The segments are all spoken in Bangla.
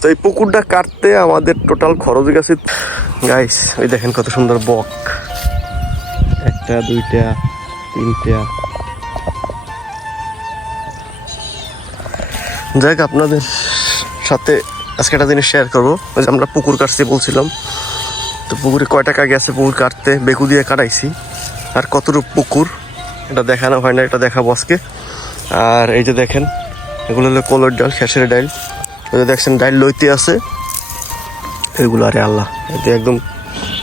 তো এই পুকুরটা কাটতে আমাদের টোটাল খরচ গেছে গাইস, ওই দেখেন কত সুন্দর বক, একটা দুইটা তিনটা। যাই হোক, আপনাদের সাথে আজকে একটা জিনিস শেয়ার করবো। ওই যে আমরা পুকুর কাটছি বলছিলাম, তো পুকুরে কয় টাকা গেছে পুকুর কাটতে, বেকু দিয়ে কাটাইছি। আর কতটুকু পুকুর এটা দেখানো হয় না, এটা দেখাবো আজকে। আর এই যে দেখেন, এগুলো হলো কলর ডাল, খেসের ডাল। ওই যে দেখছেন ডাল লইতে আছে এগুলো। আরে আল্লাহ, এতে একদম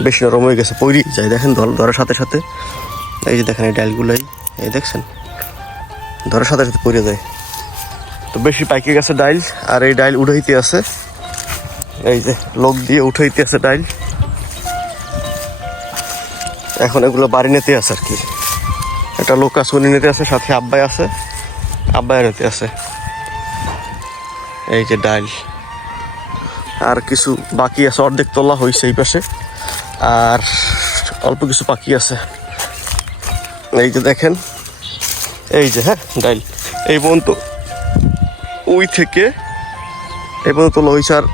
বেশি নরম হয়ে গেছে, পড়ি যায় দেখেন ধরার সাথে সাথে। এই যে দেখেন এই ডালগুলাই, এই দেখছেন ধরার সাথে সাথে পড়ে যায়। তো বেশি পাইকে গেছে ডাইল, আর এই ডাইল উঠাইতে আছে, এই যে লোক দিয়ে উঠাইতে আছে ডাইল। এখন এগুলো বাড়ি নিতে আছে আর কি, একটা লোক আছে উনি নিতে আছে, সাথে আব্বাই আছে, আব্বাই নিতে আছে। এই যে ডাইল আর কিছু বাকি আছে, অর্ধেক তোলা হয়েছে এই পাশে, আর অল্প কিছু বাকি আছে। এই যে দেখেন, এই যে হ্যাঁ ডাইল এই পর্যন্ত, ওই থেকে এই পর্যন্ত তোলা হয়েছে, আর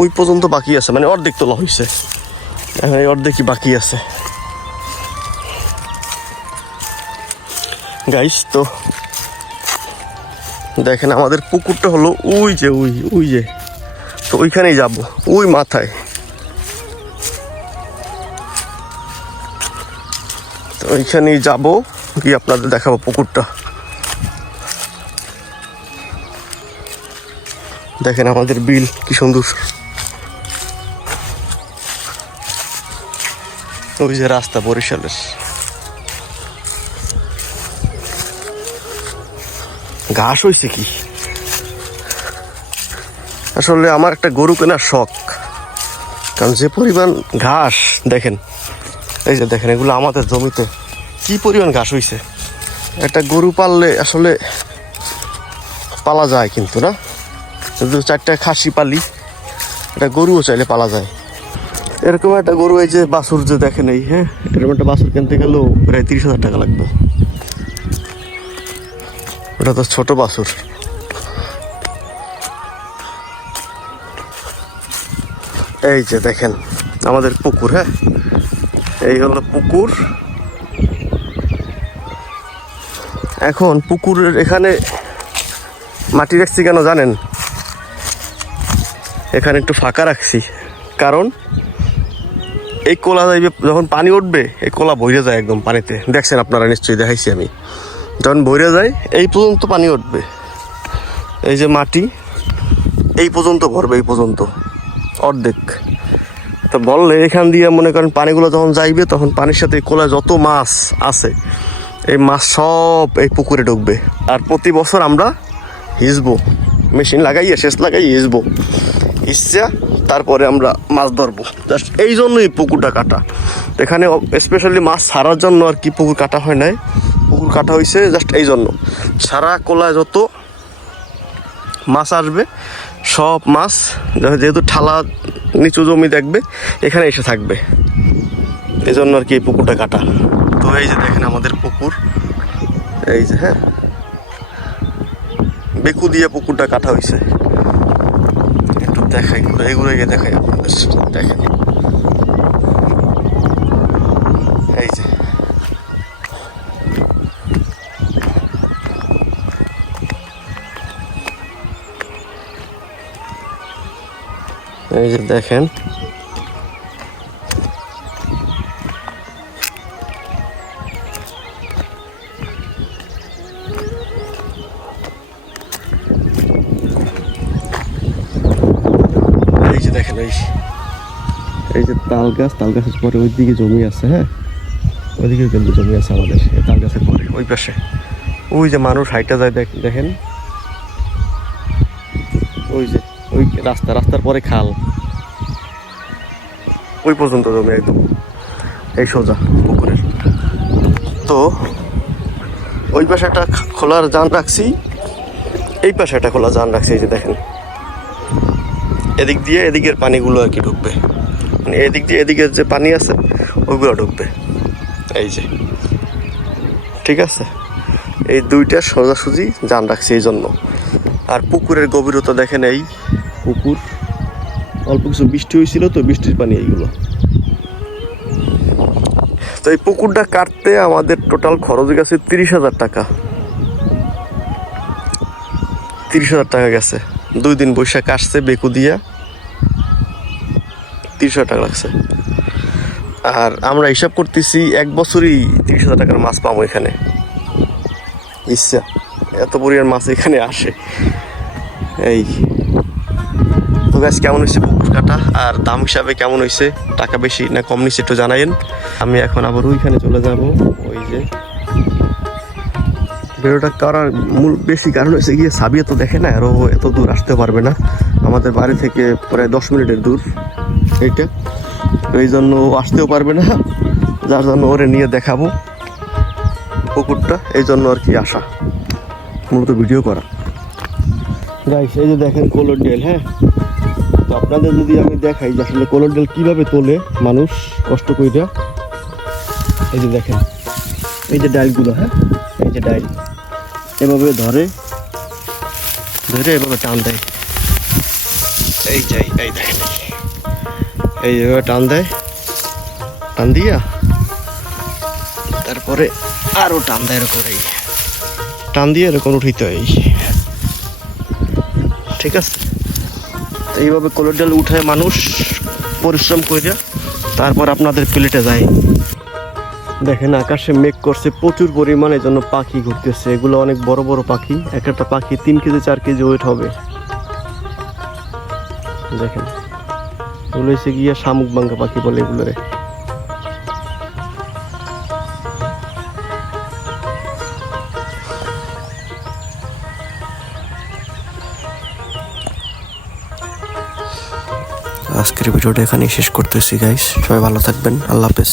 ওই পর্যন্ত বাকি আছে, মানে অর্ধেক তোলা হয়েছে, এখন এই অর্ধেকই বাকি আছে গাইস। তো দেখেন আমাদের পুকুরটা হলো ওই যে ওই যে, তো ওইখানেই যাব, ওই মাথায়। তো ওইখানেই যাবো গিয়ে আপনাদের দেখাবো পুকুরটা। দেখেন আমাদের বিল কি সুন্দর, ওই যে রাস্তা বরিশালের। ঘাস হয়েছে কি, আসলে আমার একটা গরু কেনার শখ, কারণ যে পরিমাণ ঘাস দেখেন, এই যে দেখেন এগুলো আমাদের জমিতে কি পরিমাণ ঘাস হয়েছে। একটা গরু পাললে আসলে পালা যায়, কিন্তু না যদি চারটা খাসি পালি, একটা গরুও চাইলে পালা যায়। এরকম একটা গরু, এই যে বাছুর যে দেখেন, এই হ্যাঁ এরকম একটা বাছুর কিনতে গেলেও প্রায় 30,000 টাকা লাগবে। ওটা তো ছোট বাছুর। এই যে দেখেন আমাদের পুকুর, হ্যাঁ এই হলো পুকুর। এখন পুকুরের এখানে মাটি রাখছি কেন জানেন? এখানে একটু ফাঁকা রাখছি, কারণ এই কোলা যাইবে, যখন পানি উঠবে এই কোলা ভরে যায় একদম পানিতে। দেখছেন আপনারা নিশ্চয়ই, দেখাইছি আমি, যখন ভরে যায় এই পর্যন্ত পানি উঠবে, এই যে মাটি এই পর্যন্ত ভরবে, এই পর্যন্ত অর্ধেক। তো বললে এখান দিয়ে মনে করেন পানিগুলো যখন যাইবে, তখন পানির সাথে কোলা যত মাছ আছে এই মাছ সব এই পুকুরে ঢুকবে। আর প্রতি বছর আমরা হিসবো, মেশিন লাগাইয়ে সেচ লাগাইয়ে হিসবো, ইচ্ছা তারপরে আমরা মাছ ধরবো। জাস্ট এই জন্যই পুকুরটা কাটা। এখানে স্পেশালি মাছ ছাড়ার জন্য আর কি পুকুর কাটা হয় নাই, পুকুর কাটা হয়েছে জাস্ট এই জন্য। সারা কোলায় যত মাছ আসবে সব মাছ, যেহেতু ঠালা নিচু জমি দেখবে, এখানে এসে থাকবে, এই জন্য আর কি এই পুকুরটা কাটা। তো এই যে দেখেন আমাদের পুকুর, এই যে হ্যাঁ বেকু দিয়ে পুকুরটা কাটা হয়েছে। একটু দেখাই, ঘুরে ঘুরে গিয়ে দেখাই আপনাদের, দেখেন এই যে এই যে দেখেন দেখেন এই যে তাল গাছ, তাল গাছের পরে ওই দিকে জমি আছে, হ্যাঁ ওইদিকে কিন্তু জমি আছে আমাদের, এই তাল গাছের পরে ওই পাশে ওই যে মানুষ হাইটা যায় দেখেন, ওই যে ওই রাস্তার পরে খাল, ওই পর্যন্ত জমি একদম এই সোজা পুকুরের। তো ওই পাশে একটা খোলার জান রাখছি, এই পাশে একটা খোলা জান রাখছি। এই যে দেখেন এদিক দিয়ে এদিকের পানিগুলো আর কি ঢুকবে, মানে এদিক দিয়ে এদিকের যে পানি আছে ওইগুলো ঢুকবে, এই যে ঠিক আছে। এই দুইটা সোজাসুজি জান রাখছি এই জন্য। আর পুকুরের গভীরতা দেখেন, এই পুকুর অল্প কিছু বৃষ্টি হয়েছিল তো, বৃষ্টির পানি এইগুলো। তো এই পুকুরটা কাটতে আমাদের টোটাল খরচ গেছে 30,000 টাকা। 30,000 টাকা গেছে। 2 দিন বৈশাখ আসছে বেকু দিয়া, 30,000 টাকা লাগছে। আর আমরা হিসাব করতেছি 1 বছরই 30,000 টাকার মাছ পাবো এখানে। ইচ্ছা এত পরিমাণ মাছ এখানে আসে। এই তো গাছ কেমন হয়েছে পুকুর কাটা, আর দাম হিসাবে কেমন হয়েছে, টাকা বেশি না কম নিচ্ছে একটু জানাইন। আমি এখন আবার ওইখানে চলে যাব। ওই যে ভিডিওটা করার মূল বেশি কারণ হয়েছে গিয়ে সাবিয়া তো দেখে না, আরও এত দূর আসতে পারবে না, আমাদের বাড়ি থেকে প্রায় 10 মিনিটের দূর এইটা, তো এই জন্য ও আসতেও পারবে না, যার জন্য ওরে নিয়ে দেখাবো পুকুরটা, এই জন্য আর কি আসা, মূলত ভিডিও করা। গাইস এই যে দেখেন কোলোডেল, হ্যাঁ, তো আপনাদের যদি আমি দেখাই যে আসলে কোলোডেল কীভাবে তোলে মানুষ কষ্ট কইরা, এই যে দেখেন এই যে ডাইলগুলো, হ্যাঁ, এই যে ডাইল এভাবে ধরে এভাবে টান দেয়, এই যাই এই দেখেন এইভাবে টান দেয়, টান দিয়া তারপরে আরও টান দেয়, এরকম এই টান দিয়ে এরকম উঠিতে হয়, ঠিক আছে। এইভাবে কোলোডেল উঠায় মানুষ পরিশ্রম করে, তারপর আপনাদের প্লেটে যায়। দেখেন আকাশে মেঘ করছে প্রচুর পরিমাণে, জন্য পাখি ঘুরতেছে, এগুলো অনেক বড় বড় পাখি, এক একটা পাখি 3 কেজি 4 কেজি ওয়েট হবে। দেখেন এগুলো হচ্ছে গিয়ে শামুক বাঙ্গা পাখি বলে এগুলোরে। আজকের ভিডিওটা এখানেই শেষ করতেছি গাইস, সবাই ভালো থাকবেন, আল্লাহ হাফেজ।